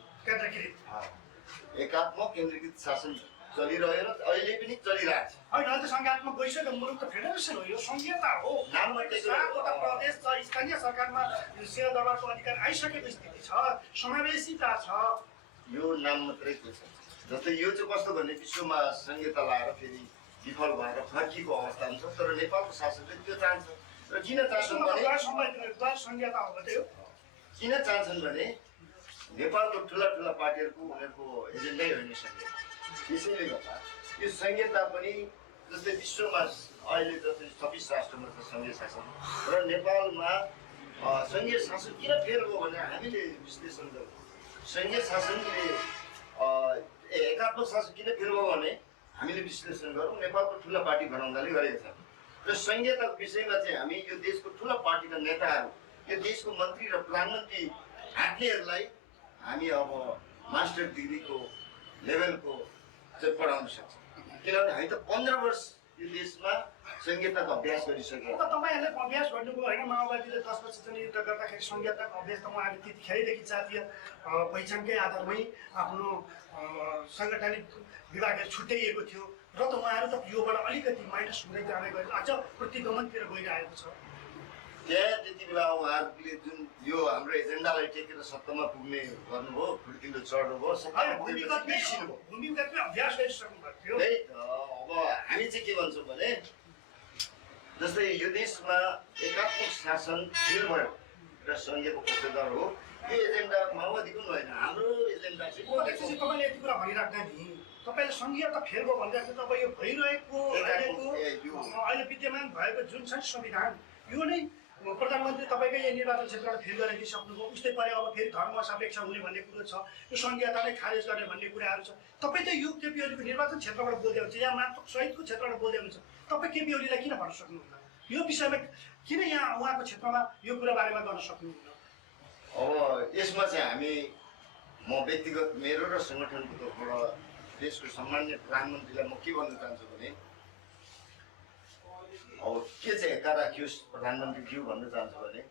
एकात्मक केन्द्रीकृत शासन चलिरह्यो र अहिले पनि चलिरहेको छ। होइन, अहिले त सङ्घात्मक गइसक्यो, मुलुक त फेडरेसन हो, यो सङ्घीयता हो। नाम मात्रै 7वटा प्रदेश छ, स्थानीय सरकारमा सिंहदरबारको अधिकार आइसकेको स्थिति छ, समावेशिता छ। यो नाम मात्रै को छ। जस्तै यो चाहिँ कस्तो भने विश्वमा संहिता लाएर फेरि विफल भएर फर्किएको अवस्था हुन्छ। तर नेपालको शासनले त्यो चाहन्छ। र किन चाहन्छन् भने किन चाहन्छन् भने नेपालको ठुला ठुला पार्टीहरूको उनीहरूको एजेन्डै होइन संहिता। त्यसैले गर्दा यो संहिता पनि जस्तै विश्वमा अहिले जस्तै 26 राष्ट्रमा छ सङ्घीय शासन र नेपालमा सङ्घीय शासन किन फेल भयो भने हामीले विश्लेषण गर्छौँ। सङ्घीय शासनले एकात्मक शासन किन फेल भयो भने हामीले विश्लेषण गरौँ, नेपालको ठुला पार्टी बनाउँदाले गरेको छ। र संहिताको विषयमा चाहिँ हामी यो देशको ठुला पार्टीका नेताहरू, यो देशको मन्त्री र प्रधानमन्त्री हाँक्नेहरूलाई हामी अब मास्टर डिग्रीको लेभलको चाहिँ पढाउन सक्छौँ। किनभने हामी त 15 वर्ष यो देशमा संहिताको अभ्यास गरिसक्यौँ। तपाईँहरूले अभ्यास गर्नुभयो होइन। माओवादीले 10 वर्षसम्म युद्ध गर्दाखेरि संहिताको अभ्यास त उहाँहरूले त्यतिखेरैदेखि जातीय पहिचानकै आधारमै आफ्नो साङ्गठनिक विभागहरू छुट्याइएको थियो र त उहाँहरू त योबाट अलिकति माइनस हुँदै जाँदै गयो, अझ प्रतिगमनतिर गइरहेको छ। त्यहाँ त्यति बेला उहाँहरूले जुन यो हाम्रो एजेन्डालाई टेकेर सत्तामा पुग्ने गर्नुभयो, खुर्किँदो चढ्नुभयो, भूमिगतमै अभ्यास गरिसक्नु भएको थियो। त्यही त अब हामी चाहिँ के भन्छौँ भने जस्तै यो देशमा एकात्मक शासन फेल भयो र संघीयको पक्षधर हो। यो एजेन्डा माओवादीको पनि होइन, हाम्रो एजेन्डा चाहिँ तपाईँले यति कुरा भनिराख्दा नि तपाईँले सङ्घीयता फेल भयो भन्दाखेरि अब यो भइरहेको अहिले विद्यमान भएको जुन छ संविधान यो नै प्रधानमन्त्री तपाईँकै यो निर्वाचन क्षेत्रबाट फेल गरेर दिइसक्नुभयो। उस्तै परे अब फेरि धर्म सापेक्ष हुने भन्ने कुरो छ, यो संघीयतालाई खारेज गर्ने भन्ने कुराहरू छ। तपाईँ त यो केपी ओलीको निर्वाचन क्षेत्रबाट बोल्दै हुन्छ या मात्र सहितको क्षेत्रबाट बोल्दै हुन्छ, तपाईँ केपी ओलीलाई किन भन्न सक्नुहुन्न? यो विषयमा किन यहाँ उहाँको क्षेत्रमा यो कुरा बारेमा गर्न सक्नुहुन्न? अब यसमा चाहिँ हामी म व्यक्तिगत मेरो र सङ्गठनको तर्फबाट देशको सम्मान्य प्रधानमन्त्रीलाई म के भन्न चाहन्छु भने अब के चाहिँ हेक्का राखियोस् प्रधानमन्त्रीज्यू भन्न चाहन्छु भने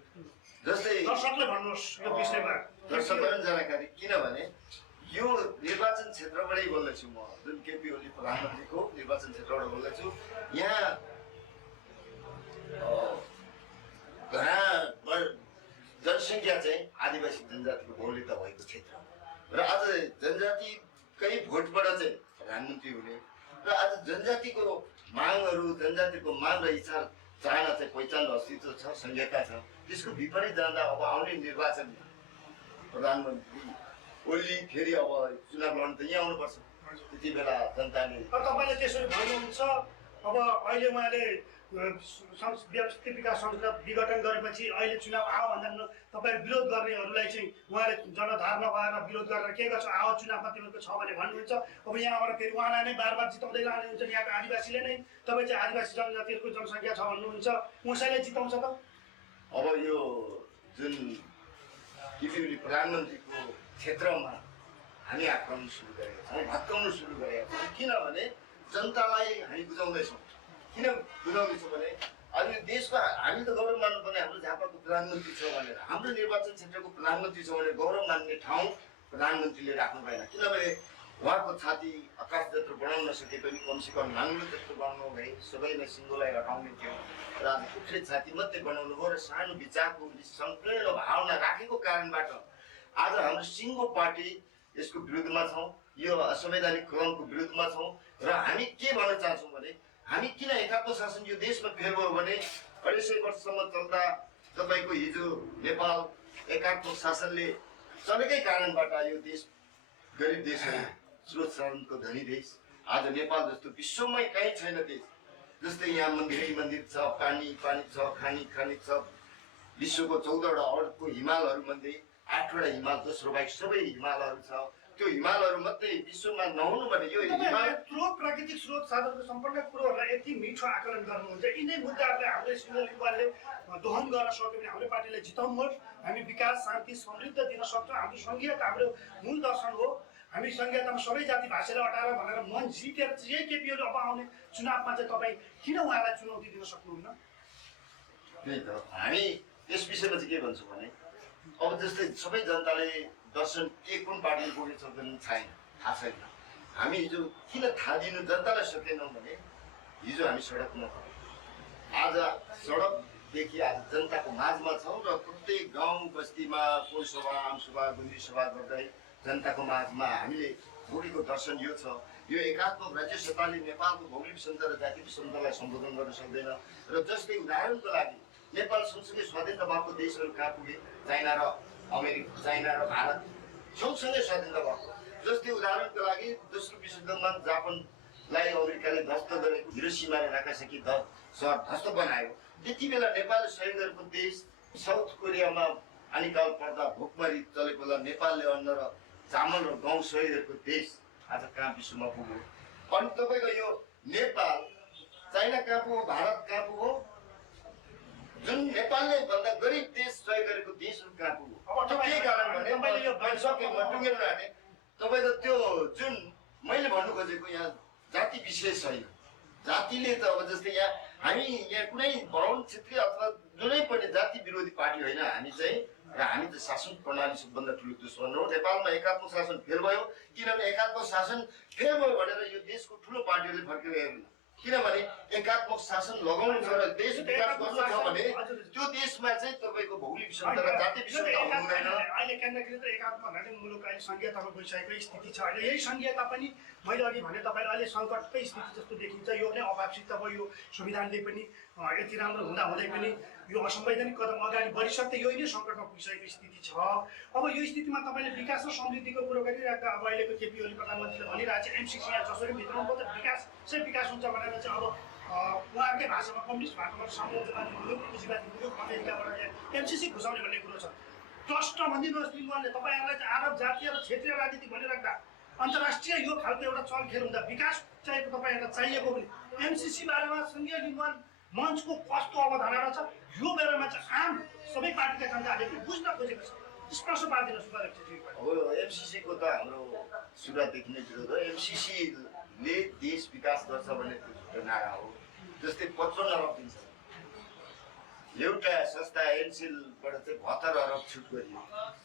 जस्तै दर्शकले भन्नुहोस् यो विषयमा। दर्शकलाई पनि जानकारी, किनभने यो निर्वाचन क्षेत्रबाटै बोल्दैछु म, जुन केपी ओली प्रधानमन्त्रीको निर्वाचन क्षेत्रबाट बोल्दैछु। यहाँ घना जनसङ्ख्या चाहिँ आदिवासी जनजातिको बहुल्यता भएको क्षेत्र र आज जनजातिकै भोटबाट चाहिँ प्रधानमन्त्री हुने र आज जनजातिको मागहरू, जनजातिको माग र इच्छा चाहना चाहिँ पहिचान र अस्तित्व छ, संहिता छ। त्यसको विपरीत जाँदा अब आउने निर्वाचनमा प्रधानमन्त्री ओली फेरि अब चुनाव लड्नु त यहाँ आउनुपर्छ। त्यति बेला जनताले तपाईँले त्यसरी भन्नुहुन्छ। अब अहिले उहाँले व्यवस्थित विकास संस्था विघटन गरेपछि अहिले चुनाव आयो भन्दा तपाईँहरू विरोध गर्नेहरूलाई चाहिँ उहाँले जनधार नभएर विरोध गरेर के गर्छ, आयो चुनावमा तिमीहरूको छ भने भन्नुहुन्छ। अब यहाँबाट फेरि उहाँलाई नै बार जिताउँदै लाने हुन्छ। यहाँको आदिवासीले नै तपाईँ चाहिँ आदिवासी जनजातिहरूको जनसङ्ख्या छ भन्नुहुन्छ, उसैले जिताउँछ त। अब यो जुन केपी ओली प्रधानमन्त्रीको क्षेत्रमा हामी आक्रमण सुरु गरेका छौँ, भत्काउन सुरु गरेका छौँ। किनभने जनतालाई हामी बुझाउँदैछौँ। किन बुझाउँदैछौँ भने अहिले देशको हामी त गौरव मान्नुपर्ने हाम्रो झापाको प्रधानमन्त्री छ भनेर, हाम्रो निर्वाचन क्षेत्रको प्रधानमन्त्री छ भने गौरव मान्ने ठाउँ प्रधानमन्त्रीले राख्नु भएन। किनभने उहाँको छाती आकाश जत्रो बनाउन नसके पनि कमसेकम नाङ्लो जस्तो बनाउनु भए सबैलाई सिङ्गोलाई हटाउने थियो र आज कुख्रे छाती मात्रै बनाउनु भयो र सानो विचारको सम्पूर्ण भावना राखेको कारणबाट आज हाम्रो सिङ्गो पार्टी यसको विरुद्धमा छौँ, यो असंवैधानिक कलमको विरुद्धमा छौँ। र हामी के भन्न चाहन्छौँ भने हामी किन एकात्म शासन यो देशमा फेल भयो भने 250 वर्षसम्म चल्दा तपाईँको हिजो नेपाल एकात्म शासनले चलेकै कारणबाट यो देश गरिब देश हो, स्रोत साधनको धनी देश। आज नेपाल जस्तो विश्वमै कहीँ छैन देश जस्तै यहाँ मन्दिर छ, पानी छ, खानी छ। विश्वको 14वटा अर्को हिमालहरू मध्ये 8वटा हिमाल दोस्रो बाहेक सबै हिमालहरू छ। त्यो हिमालहरू मात्रै विश्वमा नहुनु भने यो हिमाल प्राकृतिक स्रोत साधनको सम्पूर्ण कुरोहरूलाई यति मिठो आकलन गर्नुहुन्छ। यिनै मुद्दाहरूलाई हाम्रो स्कुलले दोहन गर्न सक्यो भने हाम्रो पार्टीले जिताउनुहोस्। हामी विकास, शान्ति, समृद्ध दिन सक्छौँ। हाम्रो सङ्घीयता हाम्रो मूल दर्शन हो। हामी सङ्घीयतामा सबै जाति भाषालाई हटाएर भनेर मन जितेर यही केपी ओली अब आउने चुनावमा चाहिँ तपाईँ किन उहाँलाई चुनौती दिन सक्नुहुन्न? त्यही त हामी यस विषयमा चाहिँ के भन्छौँ भने अब जस्तै सबै जनताले दर्शन के कुन पार्टीले बोकेको छ भने थाहा छैन। हामी हिजो किन थाहा दिनु जनतालाई सकेनौँ भने हिजो हामी सडकमा छौँ। आज सडकदेखि आज जनताको माझमा छौँ र प्रत्येक गाउँ बस्तीमा कोही सभा, आमसभा, गुन्द्री सभा गर्दै जनताको माझमा हामीले बोकेको दर्शन यो छ। यो एकात्म राज्य सत्ताले नेपालको भौगोलिक विषमता र जाति विषमतालाई सम्बोधन गर्न सक्दैन। र जस्तै उदाहरणको लागि नेपाल सँगसँगै स्वाधीनता भएको देशहरू कहाँ पुगे? चाइना र अमेरिका, चाइना र भारत सँगसँगै स्वाधीनता भएको। जस्तै उदाहरणको लागि दोस्रो विश्वयुद्धमा जापानलाई अमेरिकाले ध्वस्त गरेको हिरोसिमा र नागासाकी सहर ध्वस्त बनायो। त्यति बेला नेपालले सहयोग गरेको देश, साउथ कोरियामा आनिकाल पर्दा भोकमरी चलेको बेला नेपालले अन्न र चामल र गहुँ सहयोग गरेको देश आज कहाँ विश्वमा पुग्यो? अनि तपाईँको यो नेपाल चाइना कहाँ पुग्यो, भारत कहाँ पुग्यो? जुन नेपालले भन्दा गरिब देश सहयोग गरेको देशहरू कहाँ पुग्यो? के कारण भने टुङ्गेर राखे तपाईँको त्यो जुन मैले भन्नु खोजेको यहाँ जाति विशेष छैन। जातिले त अब जस्तै यहाँ हामी यहाँ कुनै बाहुन क्षेत्रीय अथवा जुनै पनि जाति विरोधी पार्टी होइन हामी चाहिँ। र हामी त शासन प्रणाली सबभन्दा ठुलो दुश्मन हो। नेपालमा एकात्म शासन फेल भयो। किनभने एकात्म शासन फेल भयो भनेर यो देशको ठुलो पार्टीहरूले फर्केर हेर्नु। किनभने एकात्मक शासन लगाउनु छ र देश विकास गर्नु छ भने त्यो देशमा चाहिँ तपाईँको भौगोलिक विषमता र जाति विषमता हुँदैन। अहिले केन्द्रले त एकात्म भन्नाले मुलुक अहिले सङ्घीयतामा गइसकेको स्थिति छ। अहिले यही सङ्घीयता पनि मैले अघि भने तपाईँले अहिले सङ्कटकै स्थिति जस्तो देखिन्छ। यो नै अभावसित अब यो संविधानले पनि यति राम्रो हुँदाहुँदै पनि यो असंवैधानिक कदम अगाडि बढिसक्दै यो नै सङ्कटमा पुगिसकेको स्थिति छ। अब यो स्थितिमा तपाईँले विकास र समृद्धिको कुरो गरिराख्दा अब अहिलेको केपी ओली प्रधानमन्त्रीले भनिरहेको छ एमसिसी यहाँ जसरी भित्राउनु पर्छ विकास चाहिँ विकास हुन्छ भनेर चाहिँ अब उहाँहरूकै भाषामा कम्युनिस्ट भाषाबाट साम्राज्यवादी मुलुक, पुँजीवादी मुलुक अमेरिकाबाट एमसिसी घुसाउने भन्ने कुरो छ। क्लस्टर भनिदिनुहोस् लिङ्गवानले तपाईँहरूलाई चाहिँ आरब जातीय र क्षेत्रीय राजनीति भनिराख्दा अन्तर्राष्ट्रिय यो खालको एउटा चलखेल हुँदा विकास चाहिँ तपाईँहरूलाई चाहिएको पनि एमसिसी बारेमा सङ्घीय लिङ्गवान मञ्चको कस्तो अवधारणा छ यो बेलामा चाहिँ आम सबै पार्टीका जनताहरूले पनि बुझ्न खोजेको छ। स्पष्ट पारिदिनु सुधार। अब एमसिसीको त हाम्रो सुरुवातदेखि नै विरोध हो। एमसिसीले देश विकास गर्छ भन्ने त्यो नारा हो। जस्तै 55 अरब दिन्छ एउटा संस्था एनसिलबाट चाहिँ 72 अरब छुट गरियो।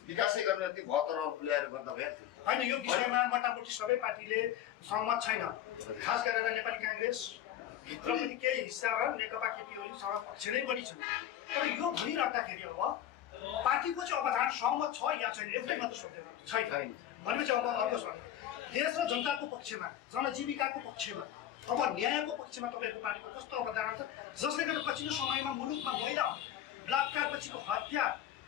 विकासै गर्न त्यो 72 अरब ल्याएर गर्दा भइहाल्थ्यो होइन। यो विषयमा मोटामोटी सबै पार्टीले सहमत छैन। खास गरेर नेपाली काङ्ग्रेस भित्र पनि केही हिस्सा र नेकपा केपी ओलीसँग पक्ष नै पनि छन्। तर यो भनिराख्दाखेरि अब पार्टीको चाहिँ अवधारणा सहमत छ या छैन एउटै मात्र सोध्दैन छैन भनेपछि अब अर्को छ देश र जनताको पक्षमा, जनजीविकाको पक्षमा, अब न्यायको पक्षमा तपाईँको पार्टीको कस्तो अवधारणा छ जसले गर्दा पछिल्लो समयमा मुलुकमा महिला बलात्कारपछिको हत्या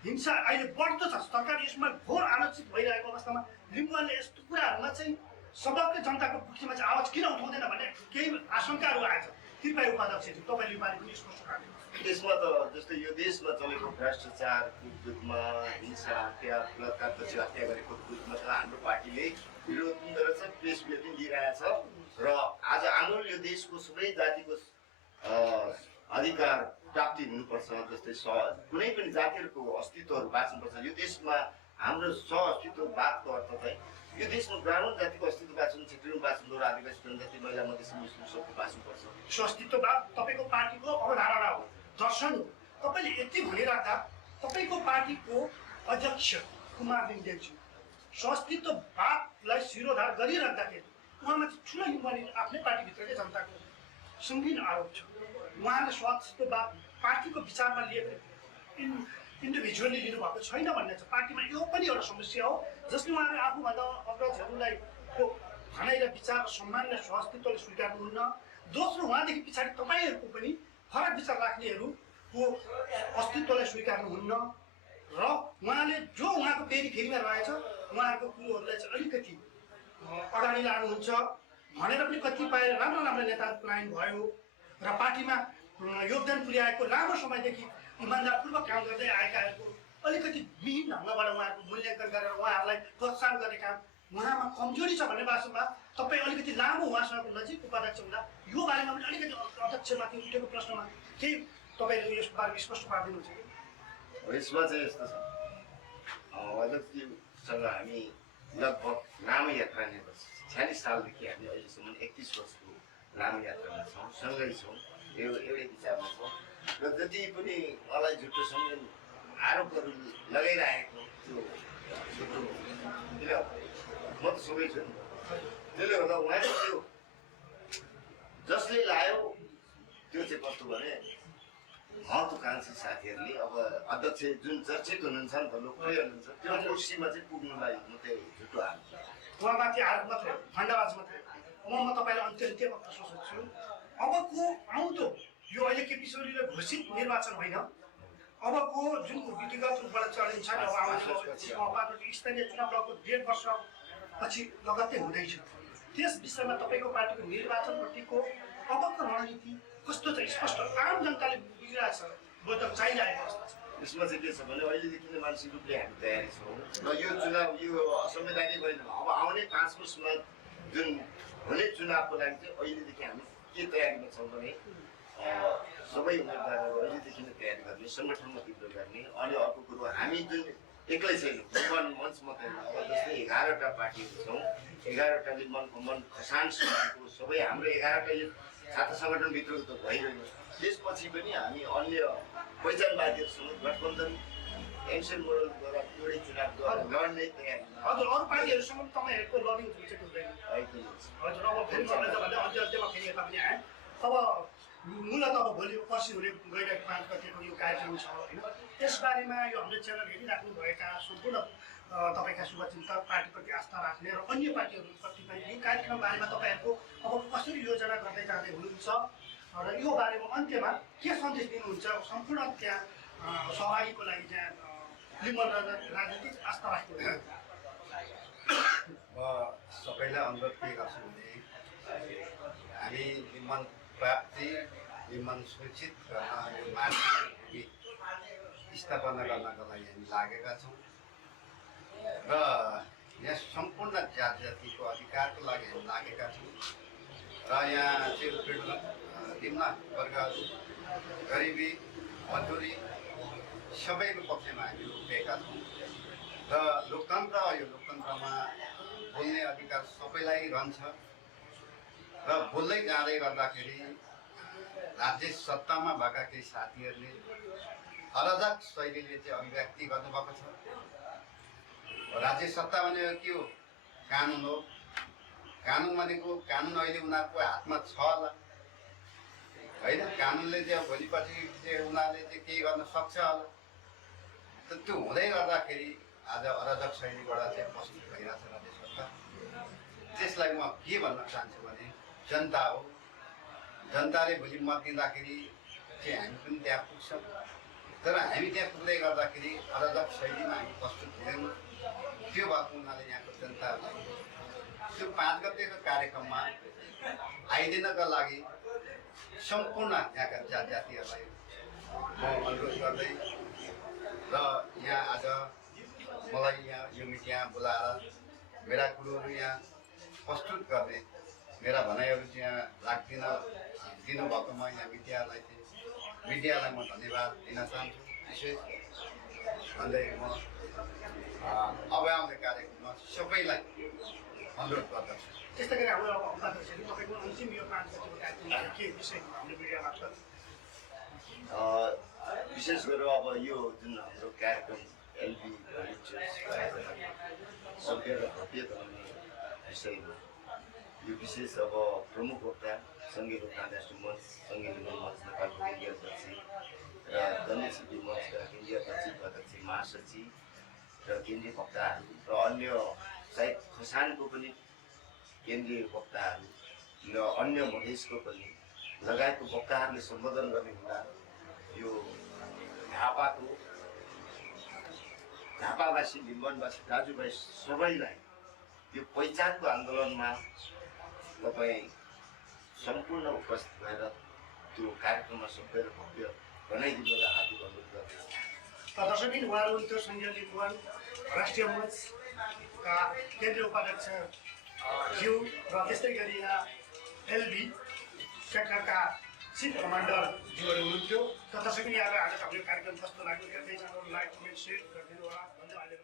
हिंसा अहिले बढ्दो छ। सरकार यसमा घोर आलोचित भइरहेको अवस्थामा लिम्बुवानले यस्तो कुराहरूमा चाहिँ समग्र जनताको पक्षमा चाहिँ आवाज किन उठाउँदैन भन्ने केही आशंकाहरू आएछ। कृपया उपाध्यक्षज्यू तपाईँले बारे पनि स्पष्ट पार्नु। देशमा त जस्तै यो देशमा चलेको भ्रष्टाचारको विरुद्धमा हिंसा हत्या बलात्कारपछि हत्या गरेको विरुद्धमा त हाम्रो पार्टीले विरोध पनि गरेछ, प्रेस पनि दिइरहेछ र आज हाम्रो यो देशको सबै जातिको अधिकार प्राप्ति हुनुपर्छ। जस्तै कुनै पनि जातिहरूको अस्तित्वहरू बाँच्नुपर्छ। यो देशमा हाम्रो अस्तित्ववादको अर्थ चाहिँ यो देशमा ब्राह्मण जातिको अस्तित्व बाँच्नु, क्षेत्रीय बाँच्नु र आदिवासी जनजाति महिला मधेसी मुस्लिम सबको बाँच्नुपर्छ। अस्तित्ववाद तपाईँको पार्टीको अवधारणा हो, दर्शन हो। तपाईँले यति भनिराख्दा तपाईँको पार्टीको अध्यक्ष कुमार लिङ्गदेनज्यू अस्तित्ववादलाई शिरोधार गरिराख्दाखेरि उहाँमाथि ठुलो निम्बनी आफ्नै पार्टीभित्रकै जनताको सङ्गीन आरोप छ। उहाँले अस्तित्ववाद पार्टीको विचारमा लिएको इन्डिभिजुअली लिनुभएको छैन भन्ने छ। पार्टीमा यो पनि एउटा समस्या हो जसले उहाँले आफूभन्दा अग्रजहरूलाई भनाइ र विचार र सम्मान र अस्तित्वले स्वीकार्नुहुन्न। दोस्रो, उहाँदेखि पछाडि तपाईँहरूको पनि फरक विचार राख्नेहरूको अस्तित्वलाई स्वीकार्नुहुन्न र उहाँले जो उहाँको पेरिफेरीमा रहेछ उहाँहरूको कुरोहरूलाई चाहिँ अलिकति अगाडि लानुहुन्छ भनेर पनि कतिपय राम्रो राम्रो नेताहरू पलायन भयो र पार्टीमा योगदान पुर्याएको लामो समयदेखि इमान्दारपूर्वक काम गर्दै आएकाहरूको अलिकति विहीन ढङ्गबाट उहाँहरूको मूल्याङ्कन गरेर उहाँहरूलाई प्रोत्साहन गर्ने काम उहाँमा कमजोरी छ भन्ने बारेमा तपाईँ अलिकति लामो उहाँसँगको नजिक उपाध्यक्ष हुँदा यो बारेमा पनि अलिकति अध्यक्षमाथि उठेको प्रश्नमा केही तपाईँले यस बारेमा स्पष्ट पारिदिनुहुन्छ कि? यसमा चाहिँ यस्तो छ, अध्यक्षज्यूसँग हामी लगभग लामो यात्रा नै गर्छ। 46 सालदेखि हामी अहिलेसम्म 31 वर्षको लामो यात्रामा छौँ, सँगै छौँ, एउटै विचारमा छौँ र जति पनि मलाई झुटोसँग आरोपहरू लगाइरहेको त्यो झुटो म त सबै छु नि। त्यसले गर्दा उहाँले त्यो जसले लायो त्यो चाहिँ कस्तो भने महत्त्वकाङ्क्षी साथीहरूले अब अध्यक्ष जुन चर्चित हुनुहुन्छ नि त, लोकप्रिय हुनुहुन्छ, त्यो कुर्सीमा चाहिँ पुग्नुलाई मात्रै झुटो हाल्छ। उहाँमाथि आरोप मात्रै, फन्डाबाज मात्रै। अब म तपाईँलाई अन्त्यमा प्रश्न सोध्छु। अबको आउँदो यो अहिले केपी ओलीले घोषित निर्वाचन होइन, अबको जुन विधिगत रूपबाट चलिन्छ अब आउने स्थानीय चुनाव लगभग 1.5 वर्षपछि लगत्तै हुँदैछ। त्यस विषयमा तपाईँको पार्टीको निर्वाचनप्रतिको अबको रणनीति कस्तो छ? स्पष्ट आम जनताले बुझिरहेको छ, बोधक चाहिरहेको अवस्था छ। यसमा चाहिँ के छ भने अहिलेदेखि नै मानसिक रूपले हामी तयारी छौँ र यो चुनाव यो असंवैधानिक होइन। अब आउने 5 वर्षमा जुन हुने चुनावको लागि चाहिँ अहिलेदेखि हामी के तयारीमा छौँ भने सबै उम्मेदवारहरू अहिलेदेखि नै तयारी गर्ने, सङ्गठनमा तीव्र गर्ने। अनि अर्को कुरो, हामी जुन एक्लै छैन, मञ्च मात्रै होइन। अब जस्तै 11वटा पार्टीहरू छौँ, 11वटाले मनको मन खसान समितिको सबै हाम्रो 11वटा यो छात्र सङ्गठनभित्रको त भइरहेको छ। त्यसपछि पनि हामी अन्य पहिचानवादीहरूसँग गठबन्धन एमसेल मोडलद्वारा एउटै चुनाव लड्ने तयारी। हजुर, अरू पार्टीहरूसँग तपाईँहरूको लबिङ हुन्छ कि हुँदैन? हजुर, अब फेरि तपाईँले भन्दा अन्त्यमा फेरि यता पनि आयो। अब मूलत अब भोलि पर्सि हुने गइरहेको 5 गतिको यो कार्यक्रम छ होइन, त्यसबारेमा यो हाम्रो च्यानल हेरिराख्नुभएका सम्पूर्ण तपाईँका शुभचिन्तक, पार्टीप्रति आस्था राख्ने र अन्य पार्टीहरूप्रति पनि यो कार्यक्रम बारेमा तपाईँहरूको अब कसरी योजना गर्दै जाँदै हुनुहुन्छ र यो बारेमा अन्त्यमा के सन्देश दिनुहुन्छ सम्पूर्ण त्यहाँ सहभागीको लागि त्यहाँ लिम्बन राजनीतिक आस्था राख्नुहुन्छ? म सबैलाई अनुरोध के गर्छु भने हामी लिम्बन प्राप्ति, लिम्बन सुरक्षित गर्न, यो मार्ग स्थापना गर्नको लागि हामी लागेका छौँ र यहाँ सम्पूर्ण जात जातिको अधिकारको लागि हामी लागेका छौँ र यहाँ चाहिँ निम्न वर्गहरू, गरिबी, मजदुरी सबैको पक्षमा हामी उभिएका छौँ र लोकतन्त्र, यो लोकतन्त्रमा बोल्ने अधिकार सबैलाई रहन्छ र बोल्दै जाँदै गर्दाखेरि राज्य सत्तामा भएका केही साथीहरूले अराजक शैलीले चाहिँ अभिव्यक्ति गर्नुभएको छ। राज्य सत्ता भनेको के हो? कानुन हो। कानुन भनेको कानुन अहिले उनीहरूको हातमा छ होला होइन। कानुनले चाहिँ भोलिपछि चाहिँ उनीहरूले चाहिँ केही गर्न सक्छ होला। त त्यो हुँदै गर्दाखेरि आज अराजक शैलीबाट चाहिँ प्रस्तुत भइरहेछ राज्य सत्ता। त्यसलाई म के भन्न चाहन्छु भने जनता हो, जनताले भोलि मत दिँदाखेरि चाहिँ हामी पनि त्यहाँ पुग्छौँ। तर हामी त्यहाँ पुग्दै गर्दाखेरि अराजक शैलीमा हामी प्रस्तुत हुँदैनौँ। त्यो भएको हुनाले यहाँको जनताहरूलाई त्यो 5 गतेको कार्यक्रममा आइदिनका लागि सम्पूर्ण यहाँका जातीयहरूलाई म अनुरोध गर्दै र यहाँ आज मलाई यहाँ यो मिडियामा बोलाएर मेरा कुरोहरू यहाँ प्रस्तुत गर्ने मेरा भनाइहरू यहाँ दिनुभएकोमा यहाँ मिडियालाई म धन्यवाद दिन चाहन्छु। विशेष भन्दै म अब आउने कार्यक्रममा सबैलाई अनुरोध गर्दछु। त्यस्तै गरी हाम्रो अब अध्यक्षले तपाईँको अन्तिम यो 5 गतिको कार्यक्रममा के विषय हाम्रो मिडिया मार्फत विशेष गरेर अब यो जुन हाम्रो कार्यक्रम एलबी सभ्य र भव्य बनाउने विषय हो। यो विशेष अब प्रमुख वक्ता सङ्घीय लोकतान्त्रिक राष्ट्रिय मञ्च, सङ्घीय निर्माण मञ्च नेपालको केन्द्रीय अध्यक्ष र जनशक्ति मञ्चका केन्द्रीय अध्यक्ष अध्यक्ष महासचिव र केन्द्रीय वक्ताहरू र अन्य सायद खसानको पनि केन्द्रीय वक्ताहरू र अन्य मधेसको पनि लगायतको वक्ताहरूले सम्बोधन गर्ने हुँदा यो झापावासी लिम्बनवासी दाजुभाइ सबैलाई यो पहिचानको आन्दोलनमा तपाईँ सम्पूर्ण उपस्थित भएर त्यो कार्यक्रममा सभ्य र भव्य बनाइदिनुलाई हार्दिक अनुरोध गर्छु। दर्शकबिन उहाँहरू हुनुहुन्थ्यो सङ्घीय लिम्बुवान राष्ट्रिय मञ्चका केन्द्रीय उपाध्यक्ष ज्यू र त्यस्तै गरी यहाँ एलबी सेक्टरका चिफ कमान्डर ज्यूहरू हुनुहुन्थ्यो। दर्शकबिन यहाँलाई आज हाम्रो कार्यक्रम कस्तो लाग्यो हेर्दै जानु, लाइक कमेन्ट सेयर गरिदिनु होला भन्दै अहिले